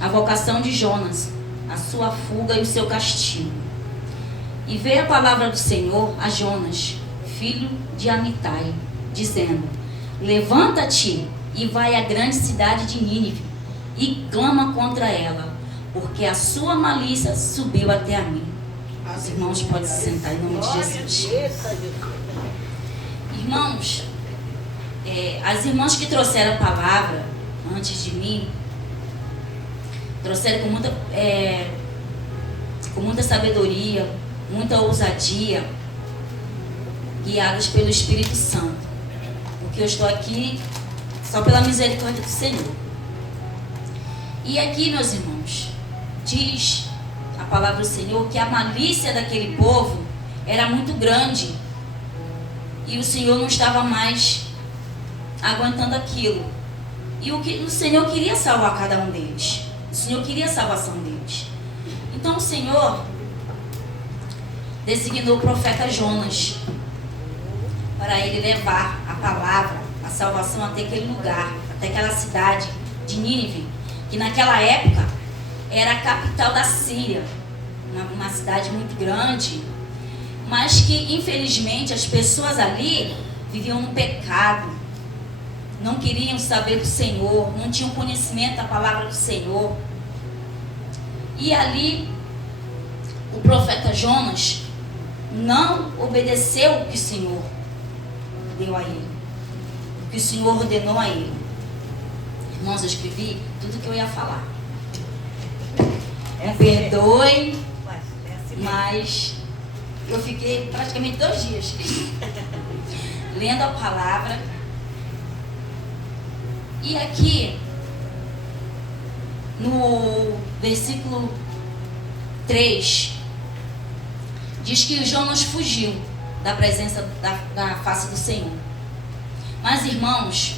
a vocação de Jonas, a sua fuga e o seu castigo. E veio a palavra do Senhor a Jonas, filho de Amitai, dizendo: levanta-te e vai à grande cidade de Nínive e clama contra ela, porque a sua malícia subiu até a mim. Os irmãos podem se sentar em nome de Jesus. Irmãos, as irmãs que trouxeram a palavra antes de mim, trouxeram com muita sabedoria, muita ousadia, guiadas pelo Espírito Santo, porque eu estou aqui só pela misericórdia do Senhor. E aqui, meus irmãos, diz a palavra do Senhor que a malícia daquele povo era muito grande e o Senhor não estava mais aguentando aquilo. E o Senhor queria salvar cada um deles. O Senhor queria a salvação deles. Então o Senhor designou o profeta Jonas para ele levar a palavra, a salvação até aquele lugar, até aquela cidade de Nínive, que naquela época era a capital da Síria, uma cidade muito grande, mas que infelizmente as pessoas ali viviam no pecado, não queriam saber do Senhor, não tinham conhecimento da palavra do Senhor. E ali o profeta Jonas não obedeceu o que o Senhor deu a ele, o que o Senhor ordenou a ele. Irmãos, eu escrevi tudo que eu ia falar. Me perdoe, mas eu fiquei praticamente 2 dias lendo a palavra. E aqui, no versículo 3, diz que Jonas fugiu da presença da face do Senhor. Mas, irmãos,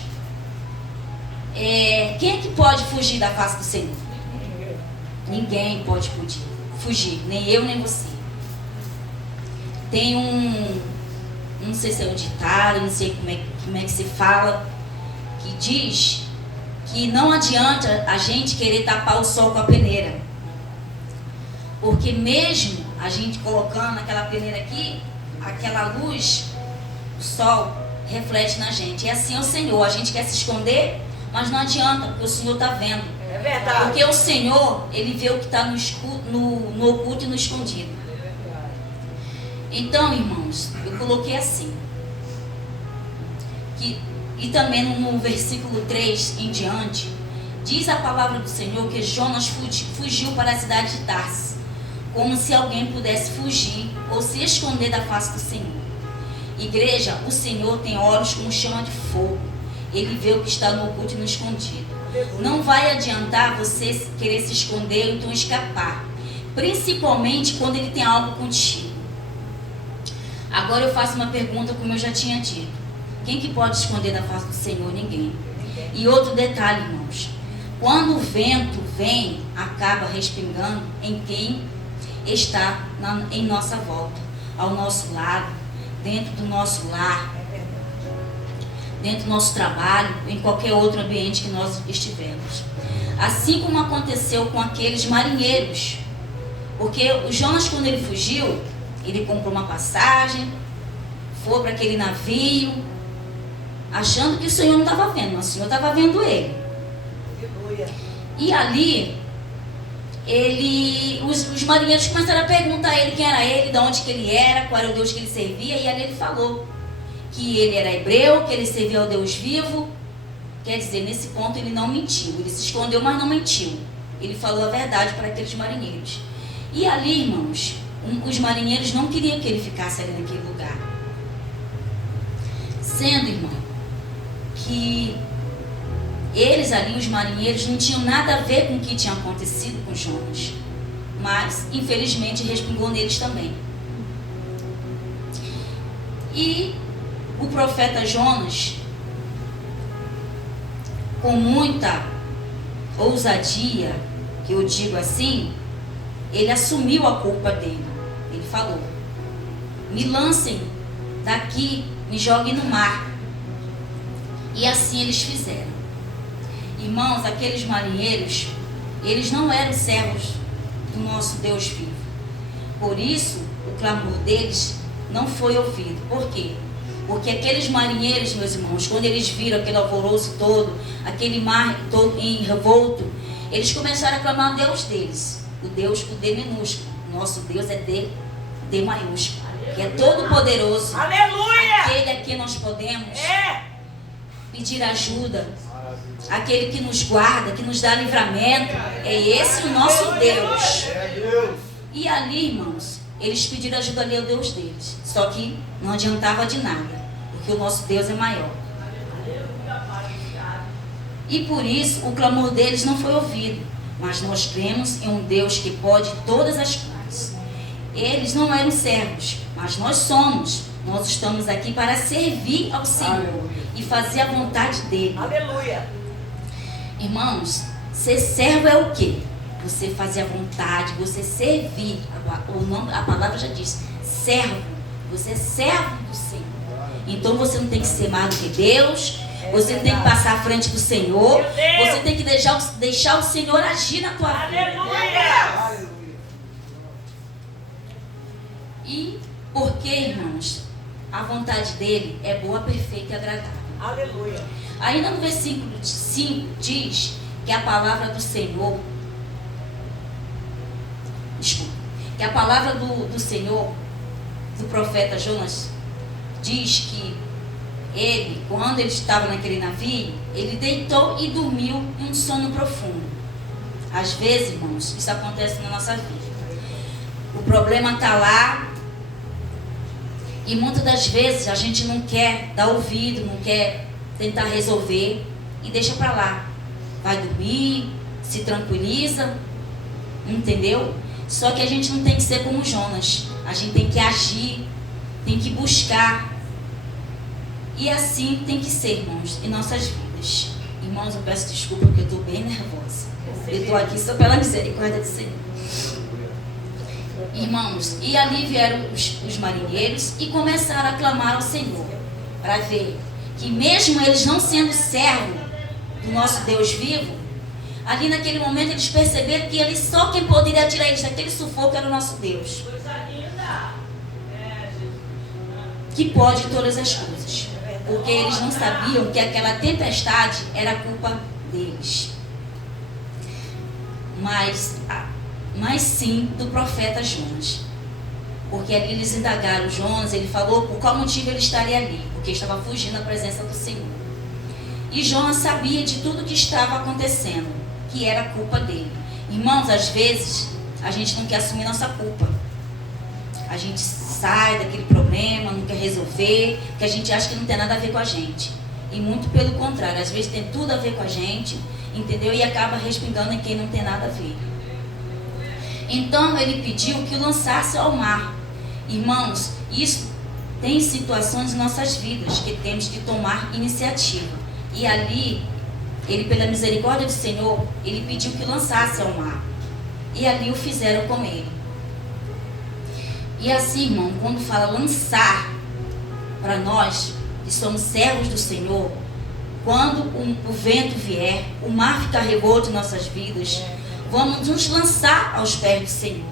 quem é que pode fugir da face do Senhor? Ninguém pode fugir, nem eu nem você. Tem não sei se é um ditado, não sei como é que se fala, que diz que não adianta a gente querer tapar o sol com a peneira, porque mesmo a gente colocando aquela peneira aqui, aquela luz, o sol reflete na gente. E assim é o Senhor, a gente quer se esconder, mas não adianta, porque o Senhor está vendo. É verdade. Porque o Senhor, Ele vê o que está no oculto e no escondido. Então, irmãos, eu coloquei assim, e também no versículo 3 em diante, diz a palavra do Senhor que Jonas fugiu para a cidade de Tarsis, como se alguém pudesse fugir ou se esconder da face do Senhor. Igreja, o Senhor tem olhos como chama de fogo. Ele vê o que está no oculto e no escondido. Não vai adiantar você querer se esconder ou então escapar, principalmente quando Ele tem algo contigo. Agora eu faço uma pergunta, como eu já tinha dito: quem que pode esconder da face do Senhor? Ninguém. E outro detalhe, irmãos, quando o vento vem, acaba respingando em quem está em nossa volta, ao nosso lado, dentro do nosso lar, dentro do nosso trabalho, em qualquer outro ambiente que nós estivermos. Assim como aconteceu com aqueles marinheiros, porque o Jonas, quando ele fugiu, ele comprou uma passagem, foi para aquele navio, achando que o Senhor não estava vendo, mas o Senhor estava vendo ele. E ali, os marinheiros começaram a perguntar a ele quem era ele, de onde que ele era, qual era o Deus que ele servia, e ali ele falou que ele era hebreu, que ele servia ao Deus vivo. Quer dizer, nesse ponto ele não mentiu, ele se escondeu, mas não mentiu. Ele falou a verdade para aqueles marinheiros. E ali, irmãos, os marinheiros não queriam que ele ficasse ali naquele lugar. Sendo, irmão, que eles ali, os marinheiros, não tinham nada a ver com o que tinha acontecido com Jonas, mas infelizmente respingou neles também. E o profeta Jonas, com muita ousadia, que eu digo assim, ele assumiu a culpa dele. Ele falou: me lancem daqui, me joguem no mar. E assim eles fizeram. Irmãos, aqueles marinheiros, eles não eram servos do nosso Deus vivo. Por isso, o clamor deles não foi ouvido. Por quê? Porque aqueles marinheiros, meus irmãos, quando eles viram aquele alvoroço todo, aquele mar todo em revolto, eles começaram a clamar o Deus deles. O Deus com D minúsculo. Nosso Deus é D maiúsculo. Que é todo poderoso. Aleluia! Aquele a quem nós podemos pedir ajuda. Aquele que nos guarda, que nos dá livramento. É esse o nosso Deus. E ali, irmãos, eles pediram ajuda ali ao Deus deles. Só que não adiantava de nada, porque o nosso Deus é maior. E por isso o clamor deles não foi ouvido. Mas nós cremos em um Deus que pode todas as coisas. Eles não eram servos, mas nós somos. Nós estamos aqui para servir ao Senhor e fazer a vontade dele. Aleluia! Irmãos, ser servo é o quê? Você fazer a vontade, você servir. A palavra já diz, servo. Você é servo do Senhor. Então você não tem que ser mais do que Deus. Você tem que passar à frente do Senhor. Você tem que deixar o Senhor agir na tua vida. Aleluia! E porque, irmãos, a vontade dele é boa, perfeita e agradável. Aleluia! Ainda no versículo 5 diz que a palavra do Senhor, que a palavra do Senhor, do profeta Jonas, diz que ele, quando ele estava naquele navio, ele deitou e dormiu em um sono profundo. Às vezes, irmãos, isso acontece na nossa vida. O problema está lá e muitas das vezes a gente não quer dar ouvido, não quer tentar resolver e deixa para lá. Vai dormir, se tranquiliza, entendeu? Só que a gente não tem que ser como Jonas. A gente tem que agir, tem que buscar. E assim tem que ser, irmãos, em nossas vidas. Irmãos, eu peço desculpa porque eu estou bem nervosa. Eu estou aqui só pela misericórdia do Senhor. Irmãos, e ali vieram os marinheiros e começaram a clamar ao Senhor. Para ver que mesmo eles não sendo servos do nosso Deus vivo, ali naquele momento eles perceberam que ele, só quem poderia tirar eles daquele sufoco era o nosso Deus. Que pode todas as coisas. Porque eles não sabiam que aquela tempestade era culpa deles. Mas sim do profeta Jonas. Porque ali eles indagaram Jonas, ele falou por qual motivo ele estaria ali. Porque estava fugindo da presença do Senhor. E Jonas sabia de tudo que estava acontecendo, que era culpa dele. Irmãos, às vezes a gente não quer assumir nossa culpa. A gente sai daquele problema, não quer resolver, porque a gente acha que não tem nada a ver com a gente. E muito pelo contrário, às vezes tem tudo a ver com a gente, entendeu? E acaba respingando em quem não tem nada a ver. Então ele pediu que o lançasse ao mar. Irmãos, isso tem situações em nossas vidas que temos que tomar iniciativa. E ali, ele, pela misericórdia do Senhor, ele pediu que o lançasse ao mar. E ali o fizeram com ele. E assim, irmão, quando fala lançar, para nós que somos servos do Senhor, quando o vento vier, o mar ficar revolto em nossas vidas, vamos nos lançar aos pés do Senhor,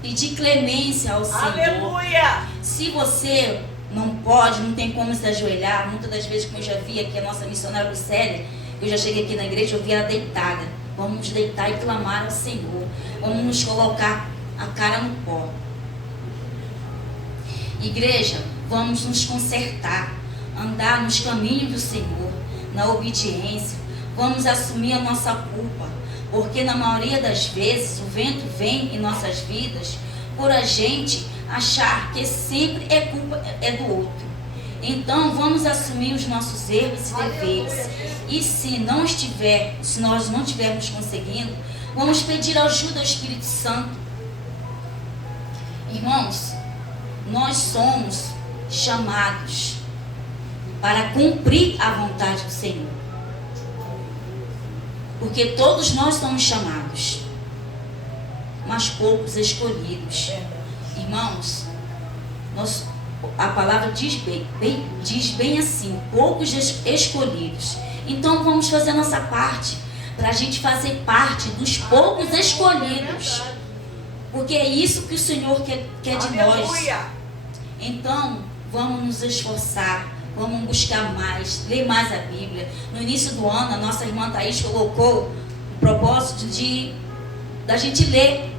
pedir clemência ao Senhor. Aleluia! Se você não pode, não tem como se ajoelhar, muitas das vezes, como eu já vi aqui a nossa missionária Lucélia, eu já cheguei aqui na igreja, eu vi ela deitada. Vamos nos deitar e clamar ao Senhor. Vamos nos colocar a cara no pó. Igreja, vamos nos consertar, andar nos caminhos do Senhor, na obediência. Vamos assumir a nossa culpa, porque na maioria das vezes o vento vem em nossas vidas por a gente achar que sempre é culpa do outro. Então vamos assumir os nossos erros e deveres. E se nós não estivermos conseguindo, vamos pedir ajuda ao Espírito Santo. Irmãos, nós somos chamados para cumprir a vontade do Senhor. Porque todos nós somos chamados, mas poucos escolhidos. Irmãos, a palavra diz bem assim, poucos escolhidos. Então vamos fazer a nossa parte. para a gente fazer parte dos poucos escolhidos. Porque é isso que o Senhor quer de nós. Então, vamos nos esforçar, vamos buscar mais, ler mais a Bíblia. No início do ano, a nossa irmã Thaís colocou o propósito da gente ler,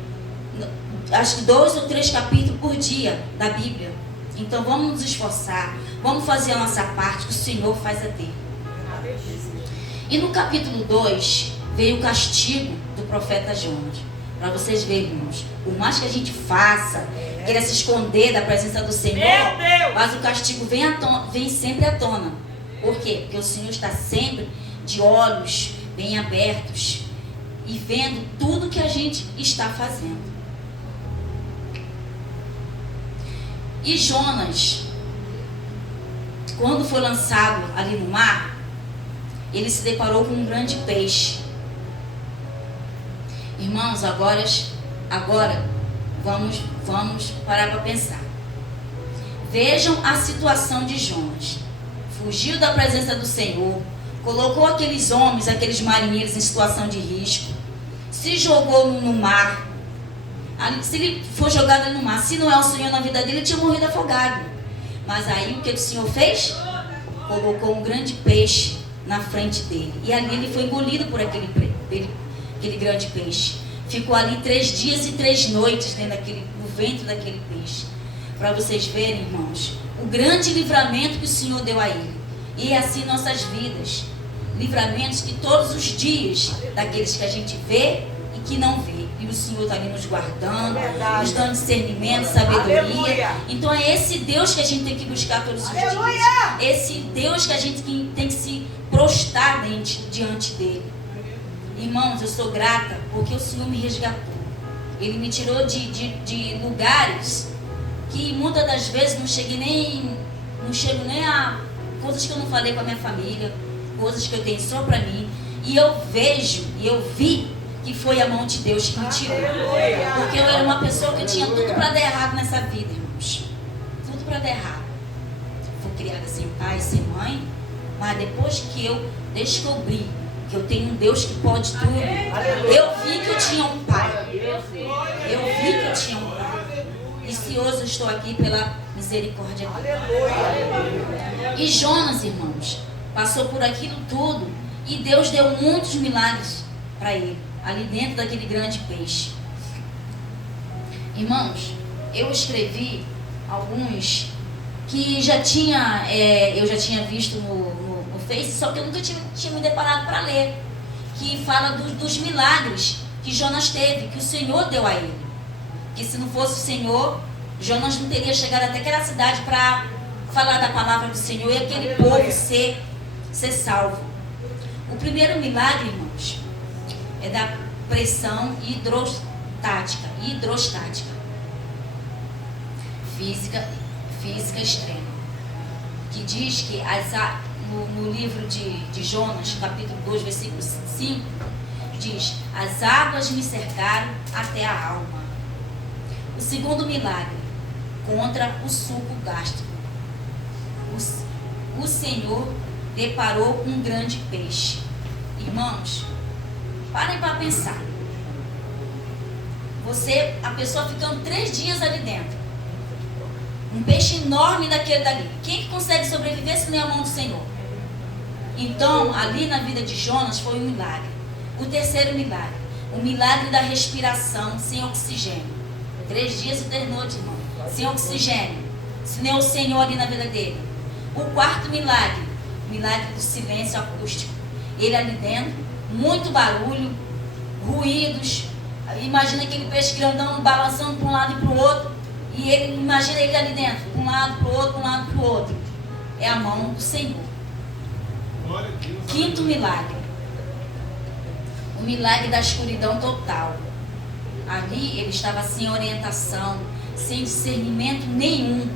acho que 2 ou 3 capítulos por dia da Bíblia. Então, vamos nos esforçar, vamos fazer a nossa parte, que o Senhor faz a dele. E no capítulo 2, veio o castigo do profeta Jonas. Para vocês verem, irmãos, por mais que a gente faça, queira se esconder da presença do Senhor, mas o castigo vem sempre à tona. Por quê? Porque o Senhor está sempre de olhos bem abertos e vendo tudo que a gente está fazendo. E Jonas, quando foi lançado ali no mar, ele se deparou com um grande peixe. Irmãos, agora vamos parar para pensar. Vejam a situação de Jonas. Fugiu da presença do Senhor, colocou aqueles homens, aqueles marinheiros em situação de risco, se jogou no mar. Se ele for jogado no mar, se não é o Senhor na vida dele, ele tinha morrido afogado. Mas aí o que o Senhor fez? Colocou um grande peixe na frente dele. E ali ele foi engolido por aquele grande peixe. Ficou ali 3 dias e 3 noites no ventre daquele peixe. Para vocês verem, irmãos, o grande livramento que o Senhor deu a ele. E é assim nossas vidas. Livramentos que todos os dias, daqueles que a gente vê e que não vê. E o Senhor está ali nos guardando, nos dando discernimento, sabedoria. Aleluia. Então é esse Deus que a gente tem que buscar todos os dias. Esse Deus que a gente tem que se prostrar diante dele. Irmãos, eu sou grata porque o Senhor me resgatou. Ele me tirou de lugares que muitas das vezes não chego nem a coisas que eu não falei com a minha família, coisas que eu tenho só para mim. E eu vi que foi a mão de Deus que me tirou. Porque eu era uma pessoa que tinha tudo para dar errado nessa vida, irmãos. Tudo para dar errado. Fui criada sem pai, sem mãe. Mas depois que eu descobri que eu tenho um Deus que pode tudo, eu vi que eu tinha um pai. Eu vi que eu tinha um pai. E se hoje eu estou aqui pela misericórdia dele. E Jonas, irmãos, passou por aquilo tudo. E Deus deu muitos milagres para ele, ali dentro daquele grande peixe. Irmãos, eu escrevi alguns que eu já tinha visto no Face, só que eu nunca tinha me deparado para ler, que fala dos milagres que Jonas teve, que o Senhor deu a ele. Que se não fosse o Senhor, Jonas não teria chegado até aquela cidade para falar da palavra do Senhor e aquele povo ser salvo. O primeiro milagre, irmãos, é da pressão hidrostática, física extrema, que diz que no livro de Jonas, capítulo 2, versículo 5, diz: as águas me cercaram até a alma. O segundo milagre, contra o suco gástrico. O Senhor deparou com um grande peixe. Irmãos, parem para pensar. A pessoa ficando 3 dias ali dentro. Um peixe enorme daquele dali. Quem que consegue sobreviver se não é a mão do Senhor? Então, ali na vida de Jonas foi um milagre. O terceiro milagre, o milagre da respiração sem oxigênio. 3 dias e 3 noites, irmão, sem oxigênio. Se não é o Senhor ali na vida dele. O quarto milagre, o milagre do silêncio acústico. Ele ali dentro, muito barulho, ruídos. Imagina aquele peixe grandão balançando para um lado e para o outro. E imagina ele ali dentro, para um lado, para o outro, para um lado, para o outro. É a mão do Senhor. Quinto milagre, o milagre da escuridão total. Ali ele estava sem orientação, sem discernimento nenhum.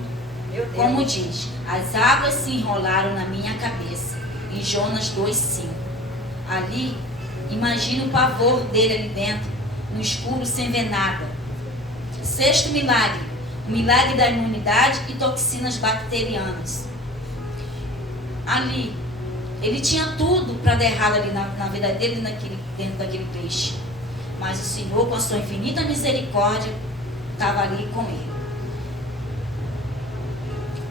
Como diz, as águas se enrolaram na minha cabeça. Em Jonas 2,5. Ali, imagina o pavor dele ali dentro, no escuro, sem ver nada. Sexto milagre, o milagre da imunidade e toxinas bacterianas. Ali, ele tinha tudo para dar errado ali na vida dele, dentro daquele peixe. Mas o Senhor, com a sua infinita misericórdia, estava ali com ele.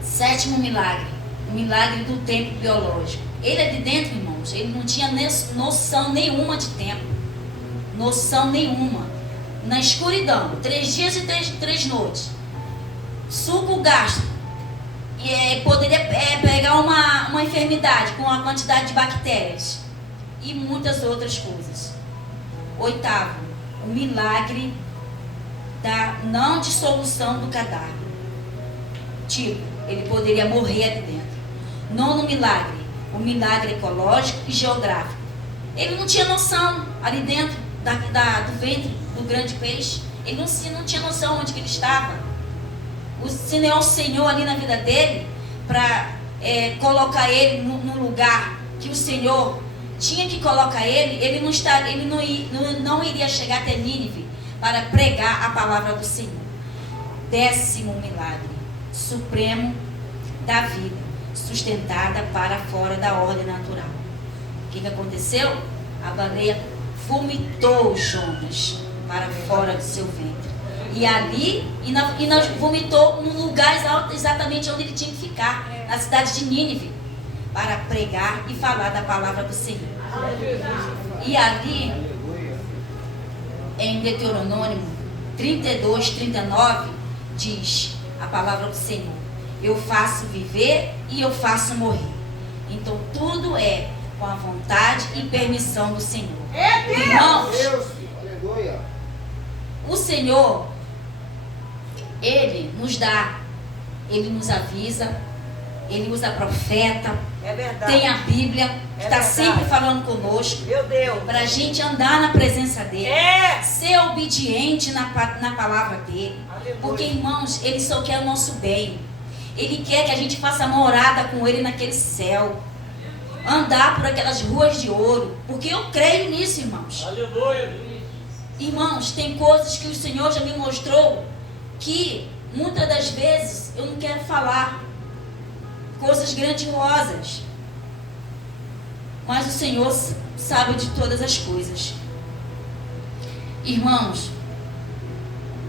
Sétimo milagre, o milagre do tempo biológico. Ele é de dentro, irmãos, ele não tinha noção nenhuma de tempo. Noção nenhuma. Na escuridão, 3 dias e 3 noites. Suco gástrico. Poderia pegar uma enfermidade com uma quantidade de bactérias. E muitas outras coisas. Oitavo, o milagre da não dissolução do cadáver. Tipo, ele poderia morrer ali dentro. Nono milagre, o milagre ecológico e geográfico. Ele não tinha noção ali dentro do ventre do grande peixe. Ele não tinha noção onde que ele estava. O Senhor ali na vida dele, para colocar ele no lugar que o Senhor tinha que colocar ele não iria chegar até Nínive para pregar a palavra do Senhor. 10º milagre supremo da vida, sustentada para fora da ordem natural. O que aconteceu? A baleia vomitou Jonas para fora do seu ventre. E ali, vomitou no lugar exatamente onde ele tinha que ficar, na cidade de Nínive, para pregar e falar da palavra do Senhor. E ali, em Deuteronômio 32, 39, diz a palavra do Senhor: eu faço viver e eu faço morrer. Então tudo é com a vontade e permissão do Senhor. Irmãos, o Senhor, Ele nos dá, Ele nos avisa, Ele usa profeta, tem a Bíblia, que está sempre falando conosco, para a gente andar na presença dEle, ser obediente na palavra dEle. Porque, irmãos, Ele só quer o nosso bem. Ele quer que a gente faça morada com Ele naquele céu, andar por aquelas ruas de ouro, porque eu creio nisso, irmãos. Aleluia. Irmãos, tem coisas que o Senhor já me mostrou que muitas das vezes eu não quero falar, coisas grandiosas, mas o Senhor sabe de todas as coisas. Irmãos,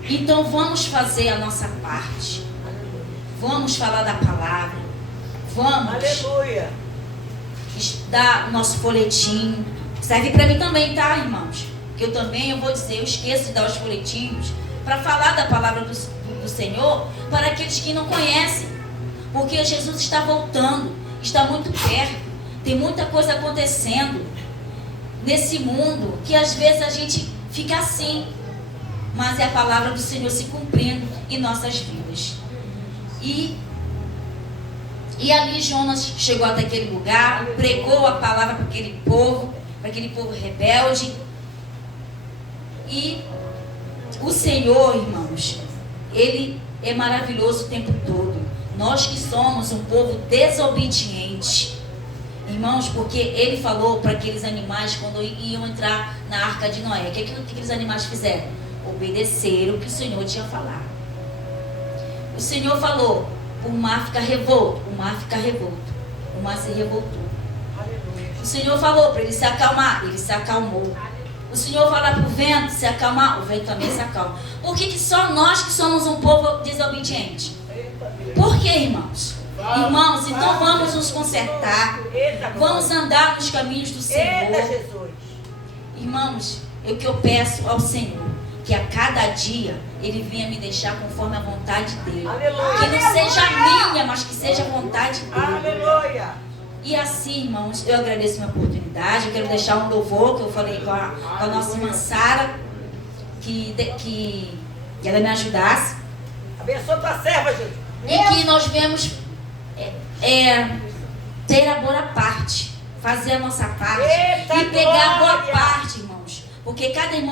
então vamos fazer a nossa parte, vamos falar da palavra, vamos dar o nosso folhetim. Serve para mim também, tá, irmãos? Que eu vou dizer, eu esqueço de dar os folhetinhos para falar da palavra do Senhor para aqueles que não conhecem, porque Jesus está voltando, está muito perto, tem muita coisa acontecendo nesse mundo que às vezes a gente fica assim, mas é a palavra do Senhor se cumprindo em nossas vidas. E ali Jonas chegou até aquele lugar, pregou a palavra para aquele povo rebelde. E o Senhor, irmãos, Ele é maravilhoso o tempo todo. Nós que somos um povo desobediente, irmãos, porque Ele falou para aqueles animais quando iam entrar na arca de Noé, o que aqueles animais fizeram? Obedeceram o que o Senhor tinha falado. O Senhor falou: o mar fica revolto, o mar fica revolto. O mar se revoltou. O Senhor falou para ele se acalmar, ele se acalmou. O Senhor fala para o vento se acalmar, o vento também se acalma. Por que só nós que somos um povo desobediente? Por que, irmãos? Irmãos, então vamos nos consertar, vamos andar nos caminhos do Senhor. Irmãos, o que eu peço ao Senhor, que a cada dia Ele venha me deixar conforme a vontade dEle. Que não seja minha, mas que seja a vontade dEle. E assim, irmãos, eu agradeço a minha oportunidade. Eu quero deixar um louvor que eu falei com a nossa irmã Sara, que ela me ajudasse. Abençoa tua serva, Jesus. E que nós viemos ter a boa parte, fazer a nossa parte. Eita, e pegar a boa glória. parte, irmãos. Porque cada irmão